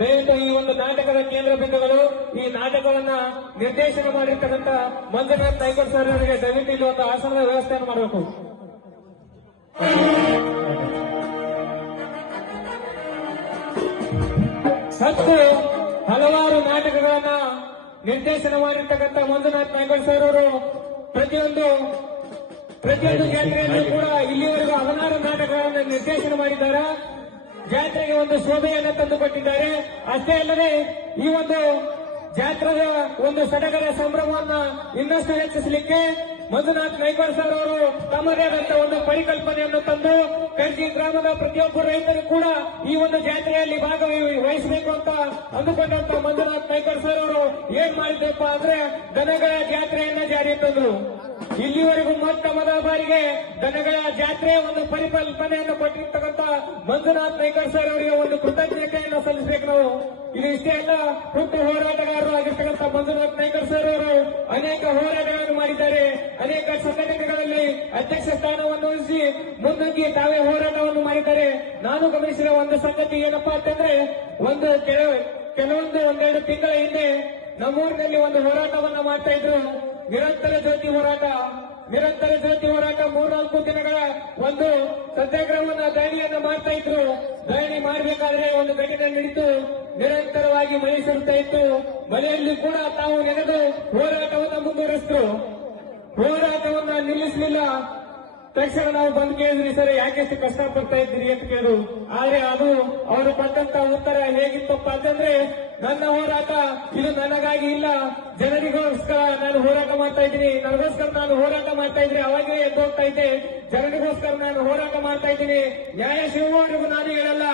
ದಯವಿಟ್ಟು ಈ ಒಂದು ನಾಟಕದ ಕೇಂದ್ರ ಬಿಂದುಗಳು ಈ ನಾಟಕವನ್ನ ನಿರ್ದೇಶನ ಮಾಡಿರ್ತಕ್ಕಂಥ ಮಂಜುನಾಥ್ ನಾಯ್ಕರ್ ಸರ್ ಅವರಿಗೆ ದಯವಿಟ್ಟು ಇಲ್ಲಿ ಒಂದು ಆಸನದ ವ್ಯವಸ್ಥೆಯನ್ನು ಮಾಡಬೇಕು. ಹತ್ತು ಹಲವಾರು ನಾಟಕಗಳನ್ನ ನಿರ್ದೇಶನ ಮಾಡಿರ್ತಕ್ಕಂಥ ಮಂಜುನಾಥ್ ನಾಯ್ಕರ್ ಸರ್ ಅವರು ಪ್ರತಿಯೊಂದು ಜಾತ್ರೆಯಲ್ಲೂ ಕೂಡ ಇಲ್ಲಿವರೆಗೂ 16 ನಾಟಕಗಳನ್ನು ನಿರ್ದೇಶನ ಮಾಡಿದ್ದಾರೆ. ಜಾತ್ರೆಗೆ ಒಂದು ಶೋಭೆಯನ್ನು ತಂದುಕೊಟ್ಟಿದ್ದಾರೆ. ಅಷ್ಟೇ ಅಲ್ಲದೆ ಈ ಒಂದು ಜಾತ್ರೆಯ ಒಂದು ಸಡಗರ ಸಂಭ್ರಮವನ್ನ ಇನ್ನಷ್ಟು ಹೆಚ್ಚಿಸಲಿಕ್ಕೆ ಮಂಜುನಾಥ್ ನಾಯ್ಕರ್ ಸರ್ ಅವರು ತಮ್ಮದೇ ಆದಂತಹ ಒಂದು ಪರಿಕಲ್ಪನೆಯನ್ನು ತಂದು ಕರ್ಜಿ ಗ್ರಾಮದ ಪ್ರತಿಯೊಬ್ಬ ರೈತರು ಕೂಡ ಈ ಒಂದು ಜಾತ್ರೆಯಲ್ಲಿ ಭಾಗವಹಿಸಬೇಕು ಅಂತ ಅಂದುಕೊಂಡಂತ ಮಂಜುನಾಥ್ ನಾಯ್ಕರ್ ಸರ್ ಅವರು ಏನ್ ಮಾಡಿದ್ರಪ್ಪ ಅಂದ್ರೆ ದನಗಳ ಜಾತ್ರೆಯನ್ನ ಜಾರಿಗೆ ತಂದ್ರು. ಇಲ್ಲಿವರೆಗೂ ಮೊಟ್ಟ ಬಾರಿಗೆ ದನಗಳ ಜಾತ್ರೆ ಒಂದು ಪರಿಕಲ್ಪನೆಯನ್ನು ಕೊಟ್ಟಿರ್ತಕ್ಕಂಥ ಮಂಜುನಾಥ್ ನಾಯ್ಕರ್ ಸರ್ ಅವರಿಗೆ ಒಂದು ಕೃತಜ್ಞತೆಯನ್ನು ಸಲ್ಲಿಸಬೇಕು ನಾವು. ಇದು ಇಷ್ಟೇ ಅಲ್ಲ, ಹುಟ್ಟು ಹೋರಾಟಗಾರರು ಆಗಿರ್ತಕ್ಕಂಥ ಮಂಜುನಾಥ್ ನಾಯ್ಕರ್ ಸರ್ ಅವರು ಅನೇಕ ಹೋರಾಟಗಳನ್ನು ಮಾಡಿದ್ದಾರೆ. ಅನೇಕ ಸಂಘಟನೆಗಳಲ್ಲಿ ಅಧ್ಯಕ್ಷ ಸ್ಥಾನವನ್ನು ವಹಿಸಿ ಮುನ್ನುಗ್ಗಿ ತಾವೇ ಹೋರಾಟವನ್ನು ಮಾಡಿದ್ದಾರೆ. ನಾನು ಗಮನಿಸಿದ ಒಂದು ಸಂಗತಿ ಏನಪ್ಪಾ ಅಂತಂದ್ರೆ ಒಂದೆರಡು ತಿಂಗಳ ಹಿಂದೆ ನಮ್ಮೂರಿನಲ್ಲಿ ಒಂದು ಹೋರಾಟವನ್ನ ಮಾಡ್ತಾ ಇದ್ರು. ನಿರಂತರ ಜ್ಯೋತಿ ಹೋರಾಟ 3-4 ದಿನಗಳ ಒಂದು ಸತ್ಯಾಗ್ರಹವನ್ನ ಧರಣಿಯನ್ನ ಮಾಡ್ತಾ ಇದ್ರು. ಧರಣಿ ಮಾಡಬೇಕಾದ್ರೆ ಒಂದು ಘಟನೆ ನಡೀತು. ನಿರಂತರವಾಗಿ ಮಳೆ ಸುರಿತಾ ಇತ್ತು. ಮಳೆಯಲ್ಲಿ ಕೂಡ ತಾವು ನೆನೆದು ಹೋರಾಟವನ್ನ ಮುಂದುವರಿಸಿದ್ರು. ಹೋರಾಟವನ್ನ ನಿಲ್ಲಿಸಲಿಲ್ಲ. ತಕ್ಷಣ ನಾವು ಬಂದು ಕೇಳಿದ್ರಿ, ಸರ್ ಯಾಕೆಷ್ಟು ಕಷ್ಟಪಡ್ತಾ ಇದ್ದೀರಿ ಅಂತ ಕೇಳು. ಆದ್ರೆ ಅದು ಅವರು ಕೊಟ್ಟಂತ ಉತ್ತರ ಹೇಗಿತ್ತಪ್ಪ ಅಂತಂದ್ರೆ, ನನ್ನ ಹೋರಾಟ ಇದು ನನಗಾಗಿ ಇಲ್ಲ, ಜನರಿಗೋಸ್ಕರ ನಾನು ಹೋರಾಟ ಮಾಡ್ತಾ ಇದ್ದೀನಿ, ನನಗೋಸ್ಕರ ನಾನು ಹೋರಾಟ ಮಾಡ್ತಾ ಇದ್ದೀನಿ. ಅವಾಗಲೇ ಎದ್ದು ಹೋಗ್ತಾ ಇದ್ದೆ, ಜನರಿಗೋಸ್ಕರ ನಾನು ಹೋರಾಟ ಮಾಡ್ತಾ ಇದ್ದೀನಿ, ನ್ಯಾಯ ಸಿಗುವವರೆಗೂ ನಾನು ಹೇಳಲ್ಲ.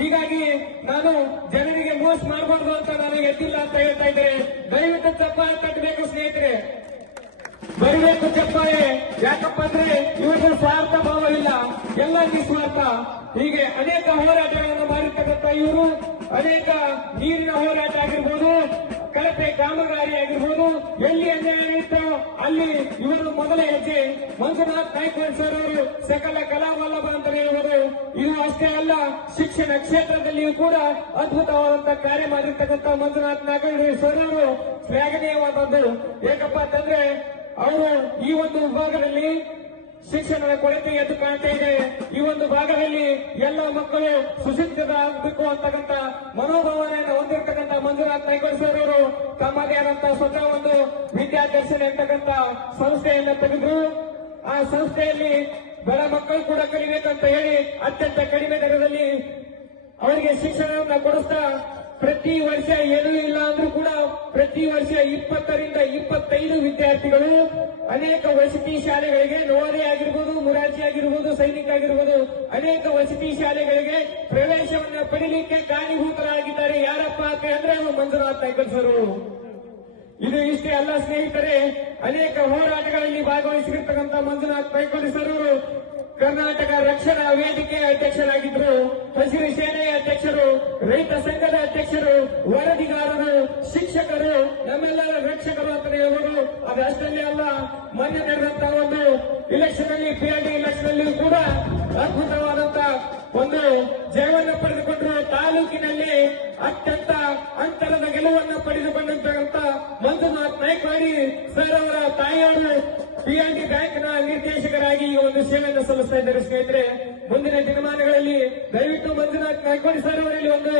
ಹೀಗಾಗಿ ನಾನು ಜನರಿಗೆ ಮೋಸ ಮಾಡಬಾರ್ದು ಅಂತ ನಾನು ಎದ್ದಿಲ್ಲ ಅಂತ ಹೇಳ್ತಾ ಇದ್ದಾರೆ. ದಯವಿಟ್ಟು ಚಪ್ಪಾಳೆ ತಟ್ಟಬೇಕು ಸ್ನೇಹಿತರೆ, ಬರಬೇಕು ಚಪ್ಪಾಳೆ. ಯಾಕಪ್ಪ ಅಂದ್ರೆ ಇವತ್ತು ಸ್ವಾರ್ಥ ಭಾವ ಇಲ್ಲ, ಎಲ್ಲ ನಿಸ್ವಾರ್ಥ. ಹೀಗೆ ಅನೇಕ ಹೋರಾಟಗಳನ್ನು ಮಾಡಿರ್ತಕ್ಕಂಥ ಇವರು ಅನೇಕ ನೀರಿನ ಹೋರಾಟ ಆಗಿರ್ಬೋದು, ಕಳಪೆ ಕಾಮಗಾರಿ ಆಗಿರ್ಬೋದು, ಎಲ್ಲಿ ಅನ್ಯಾಯ ಇತ್ತು ಅಲ್ಲಿ ಇವರು ಮೊದಲ ಹೆಜ್ಜೆ. ಮಂಜುನಾಥ್ ನಾಯ್ಕರ್ ಸರ್ ಅವರು ಸಕಲ ಕಲಾವಲ್ಲಭ ಅಂತ ಹೇಳುವುದು. ಇದು ಅಷ್ಟೇ ಅಲ್ಲ, ಶಿಕ್ಷಣ ಕ್ಷೇತ್ರದಲ್ಲಿಯೂ ಕೂಡ ಅದ್ಭುತವಾದಂತಹ ಕಾರ್ಯ ಮಾಡಿರ್ತಕ್ಕಂಥ ಮಂಜುನಾಥ್ ನಾಯ್ಕರ್ ಸರ್ ಅವರು ಶ್ಲಾಘನೀಯವಾದದ್ದು. ಯಾಕಪ್ಪ ಅಂತಂದ್ರೆ ಅವರು ಈ ಒಂದು ವಿಭಾಗದಲ್ಲಿ ಶಿಕ್ಷಣದ ಕೊರತೆ ಎದ್ದು ಕಾಣ್ತಾ ಇದೆ. ಈ ಒಂದು ಭಾಗದಲ್ಲಿ ಎಲ್ಲ ಮಕ್ಕಳು ಸುಶಿಕ್ಷಿತರಾಗಬೇಕು ಅಂತಕ್ಕಂಥ ಮನೋಭಾವನೆಯನ್ನು ಹೊಂದಿರತಕ್ಕಂಥ ಮಂಜುನಾಥ್ ನಾಯ್ಕರ್ ಸರ್ ಅವರು ತಮ್ಮದೇ ಆದಂತಹ ಸ್ವತಃ ಒಂದು ವಿದ್ಯಾದರ್ಶನ ಅಂತಕ್ಕಂಥ ಸಂಸ್ಥೆಯನ್ನು ತೆಗೆದ್ರು. ಆ ಸಂಸ್ಥೆಯಲ್ಲಿ ಬಡ ಮಕ್ಕಳು ಕೂಡ ಕಲಿಬೇಕಂತ ಹೇಳಿ ಅತ್ಯಂತ ಕಡಿಮೆ ದರದಲ್ಲಿ ಅವರಿಗೆ ಶಿಕ್ಷಣವನ್ನು ಕೊಡಿಸ್ತಾ ಪ್ರತಿ ವರ್ಷ ಏನೂ ಇಲ್ಲ ಅಂದ್ರೂ ಕೂಡ ಪ್ರತಿ ವರ್ಷ 20 ರಿಂದ 25 ವಿದ್ಯಾರ್ಥಿಗಳು ಅನೇಕ ವಸತಿ ಶಾಲೆಗಳಿಗೆ, ನವೋದಯ ಆಗಿರ್ಬೋದು, ಮುರಾರ್ಜಿ ಆಗಿರ್ಬೋದು, ಸೈನಿಕ ಆಗಿರ್ಬೋದು, ಅನೇಕ ವಸತಿ ಶಾಲೆಗಳಿಗೆ ಪ್ರವೇಶವನ್ನು ಪಡೆಯಲಿಕ್ಕೆ ಕಾರಣೀಭೂತರಾಗಿದ್ದಾರೆ. ಯಾರಪ್ಪ ಅಂದ್ರೆ ಮಂಜುನಾಥ್ ನಾಯ್ಕರ್ ಸರ್. ಇದು ಇಷ್ಟೇ ಅಲ್ಲ ಸ್ನೇಹಿತರೆ, ಅನೇಕ ಹೋರಾಟಗಳಲ್ಲಿ ಭಾಗವಹಿಸಿರ್ತಕ್ಕಂಥ ಮಂಜುನಾಥ್ ನಾಯ್ಕರ್ ಸರ್ ಅವರು ಕರ್ನಾಟಕ ರಕ್ಷಣಾ ವೇದಿಕೆಯ ಅಧ್ಯಕ್ಷರಾಗಿದ್ದರು, ಹಸಿರು ಸೇನೆಯ ಅಧ್ಯಕ್ಷರು, ರೈತ ಸಂಘದ ಅಧ್ಯಕ್ಷರು, ವರದಿಗಾರರು, ಶಿಕ್ಷಕರು, ನಮ್ಮೆಲ್ಲರ ರಕ್ಷಕರು ಅಂತ ಹೇಳುವುದು. ಅದು ಅಷ್ಟೇ ಅಲ್ಲ, ಮೊನ್ನೆ ನಡೆದಂತಹ ಒಂದು ಇಲೆಕ್ಷನ್ ಅಲ್ಲಿ PRD ಇಲೆಕ್ಷನ್ ಅಲ್ಲಿ ಕೂಡ ಅದ್ಭುತವಾದಂತಹ ಒಂದು ಜಯವನ್ನು ಪಡೆದುಕೊಂಡರು. ತಾಲೂಕಿನಲ್ಲಿ ಅತ್ಯಂತ ಅಂತರದ ಗೆಲುವನ್ನು ಪಡೆದುಕೊಂಡಿರ್ತಕ್ಕಂಥ ಮಂಜುನಾಥ್ ನಾಯ್ಕರ್ ಸರ್ ಅವರ ತಾಯಿಯವರು PNB ಬ್ಯಾಂಕ್ನ ನಿರ್ದೇಶಕರಾಗಿ ಈ ಒಂದು ಸೇವೆಯನ್ನು ಸಲ್ಲಿಸ್ತಾ ಇದ್ದಾರೆ. ಸ್ನೇಹಿತರೆ, ಮುಂದಿನ ದಿನಮಾನಗಳಲ್ಲಿ ದಯವಿಟ್ಟು ಮಂಜುನಾಥ್ ನಾಯ್ಕರ್ ಸರ್ ಅವರಲ್ಲಿ ಒಂದು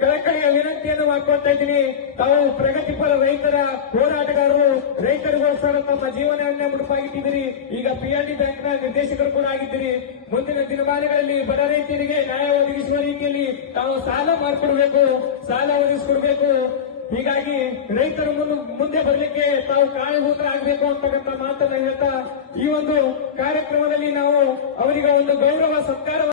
ಕಳಕಳಿಯ ವಿನಂತಿಯನ್ನು ಮಾಡ್ಕೊಳ್ತಾ ಇದ್ದೀನಿ. ತಾವು ಪ್ರಗತಿಪರ ರೈತರ ಹೋರಾಟಗಾರರು, ರೈತರಿಗೋಸ್ಕರ ತಮ್ಮ ಜೀವನವನ್ನೇ ಮುಡುಪಾಗಿಟ್ಟಿದ್ದೀರಿ. ಈಗ PNB ಬ್ಯಾಂಕ್ನ ನಿರ್ದೇಶಕರು ಕೂಡ ಆಗಿದ್ದೀರಿ. ಮುಂದಿನ ದಿನಮಾನಗಳಲ್ಲಿ ಬಡ ರೈತರಿಗೆ ನ್ಯಾಯ ಒದಗಿಸುವ ರೀತಿಯಲ್ಲಿ ತಾವು ಸಾಲ ಒದಗಿಸಿಕೊಡ್ಬೇಕು. ಹೀಗಾಗಿ ರೈತರು ಮುಂದೆ ಬರಲಿಕ್ಕೆ ತಾವು ಕಾರಣಭೂತರಾಗಬೇಕು ಅಂತಕ್ಕಂಥ ಮಾತನ್ನ ಹೇಳ್ತಾ ಈ ಒಂದು ಕಾರ್ಯಕ್ರಮದಲ್ಲಿ ನಾವು ಅವರಿಗೆ ಒಂದು ಗೌರವ ಸತ್ಕಾರ